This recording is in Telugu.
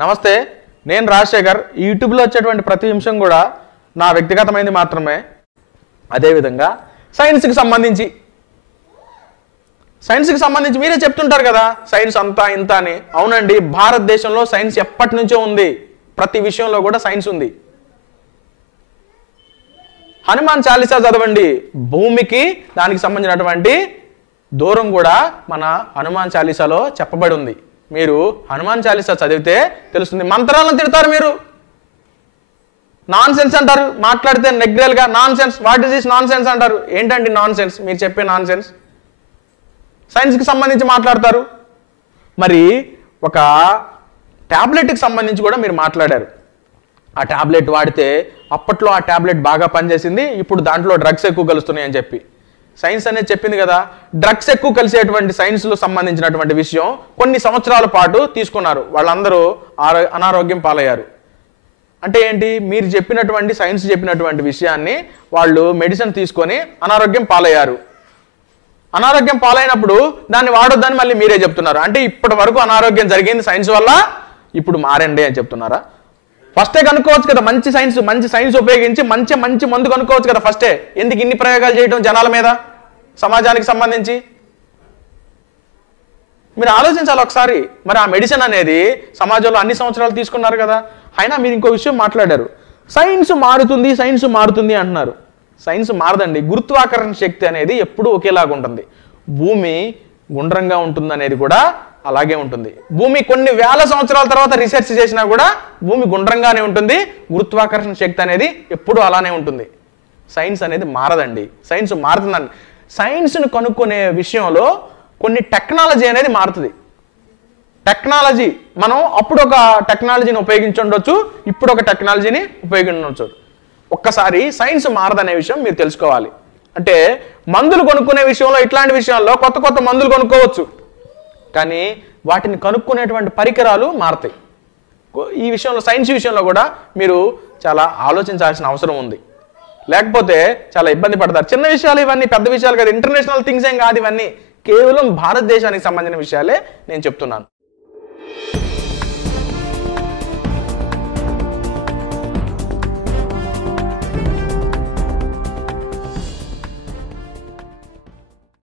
నమస్తే, నేను రాజశేఖర్. ఈ యూట్యూబ్లో వచ్చేటువంటి ప్రతి నిమిషం కూడా నా వ్యక్తిగతమైనది మాత్రమే. అదేవిధంగా సైన్స్కి సంబంధించి మీరే చెప్తుంటారు కదా, సైన్స్ అంతా ఇంత అని. అవునండి, భారతదేశంలో సైన్స్ ఎప్పటి నుంచో ఉంది. ప్రతి విషయంలో కూడా సైన్స్ ఉంది. హనుమాన్ చాలీసా చదవండి, భూమికి దానికి సంబంధించినటువంటి దూరం కూడా మన హనుమాన్ చాలీసాలో చెప్పబడి ఉంది. మీరు హనుమాన్ చాలీసా చదివితే తెలుస్తుంది. మంత్రాలను తిడతారు మీరు, నాన్ సెన్స్ అంటారు, మాట్లాడితే నెగ్రల్గా nonsense, what is this nonsense అంటారు. ఏంటండి నాన్ సెన్స్? మీరు చెప్పే నాన్ సెన్స్. సైన్స్కి సంబంధించి మాట్లాడతారు. మరి ఒక ట్యాబ్లెట్కి సంబంధించి కూడా మీరు మాట్లాడారు. ఆ ట్యాబ్లెట్ వాడితే అప్పట్లో ఆ ట్యాబ్లెట్ బాగా పనిచేసింది, ఇప్పుడు దాంట్లో డ్రగ్స్ ఎక్కువ కలుస్తున్నాయి అని చెప్పి సైన్స్ అనేది చెప్పింది కదా. డ్రగ్స్ ఎక్కువ కలిసేటువంటి సైన్స్లో సంబంధించినటువంటి విషయం కొన్ని సంవత్సరాల పాటు తీసుకున్నారు. వాళ్ళందరూ అనారోగ్యం పాలయ్యారు. అంటే ఏంటి? మీరు చెప్పినటువంటి సైన్స్ చెప్పినటువంటి విషయాన్ని వాళ్ళు మెడిసిన్ తీసుకొని అనారోగ్యం పాలయ్యారు. అనారోగ్యం పాలైనప్పుడు దాన్ని వాడొద్దని మళ్ళీ మీరే చెప్తున్నారు. అంటే ఇప్పటి వరకు అనారోగ్యం జరిగింది సైన్స్ వల్ల, ఇప్పుడు మారండి అని చెప్తున్నారా? ఫస్టే కనుక్కోవచ్చు కదా, మంచి సైన్స్ ఉపయోగించి మంచి మందు కనుక్కోవచ్చు కదా ఫస్టే. ఎందుకు ఇన్ని ప్రయోగాలు చేయడం జనాల మీద, సమాజానికి సంబంధించి? మీరు ఆలోచించాలి ఒకసారి. మరి ఆ మెడిసిన్ అనేది సమాజంలో అన్ని సంవత్సరాలు తీసుకున్నారు కదా. అయినా మీరు ఇంకో విషయం మాట్లాడారు, సైన్స్ మారుతుంది అంటున్నారు. సైన్స్ మారదండి. గురుత్వాకర్షణ శక్తి అనేది ఎప్పుడూ ఒకేలాగా ఉంటుంది. భూమి గుండ్రంగా ఉంటుంది అనేది కూడా అలాగే ఉంటుంది. భూమి కొన్ని వేల సంవత్సరాల తర్వాత రీసెర్చ్ చేసినా కూడా భూమి గుండ్రంగానే ఉంటుంది. గురుత్వాకర్షణ శక్తి అనేది ఎప్పుడూ అలానే ఉంటుంది. సైన్స్ అనేది మారదండి. సైన్స్ మారుతుందండి. సైన్స్ను కనుక్కునే విషయంలో కొన్ని టెక్నాలజీ అనేది మారుతుంది. టెక్నాలజీ మనం అప్పుడు ఒక టెక్నాలజీని ఉపయోగించుండొచ్చు, ఇప్పుడు ఒక టెక్నాలజీని ఉపయోగించవచ్చు. ఒక్కసారి సైన్స్ మారదనే విషయం మీరు తెలుసుకోవాలి. అంటే మందులు కొనుక్కునే విషయంలో, ఇట్లాంటి విషయాల్లో కొత్త మందులు కొనుక్కోవచ్చు, కానీ వాటిని కనుక్కునేటువంటి పరికరాలు మారతాయి. ఈ విషయంలో, సైన్స్ విషయంలో కూడా మీరు చాలా ఆలోచించాల్సిన అవసరం ఉంది. లేకపోతే చాలా ఇబ్బంది పడతారు. చిన్న విషయాలు ఇవన్నీ, పెద్ద విషయాలు కాదు, ఇంటర్నేషనల్ థింగ్స్ ఏం కాదు ఇవన్నీ. కేవలం భారతదేశానికి సంబంధించిన విషయాలే నేను చెప్తున్నాను.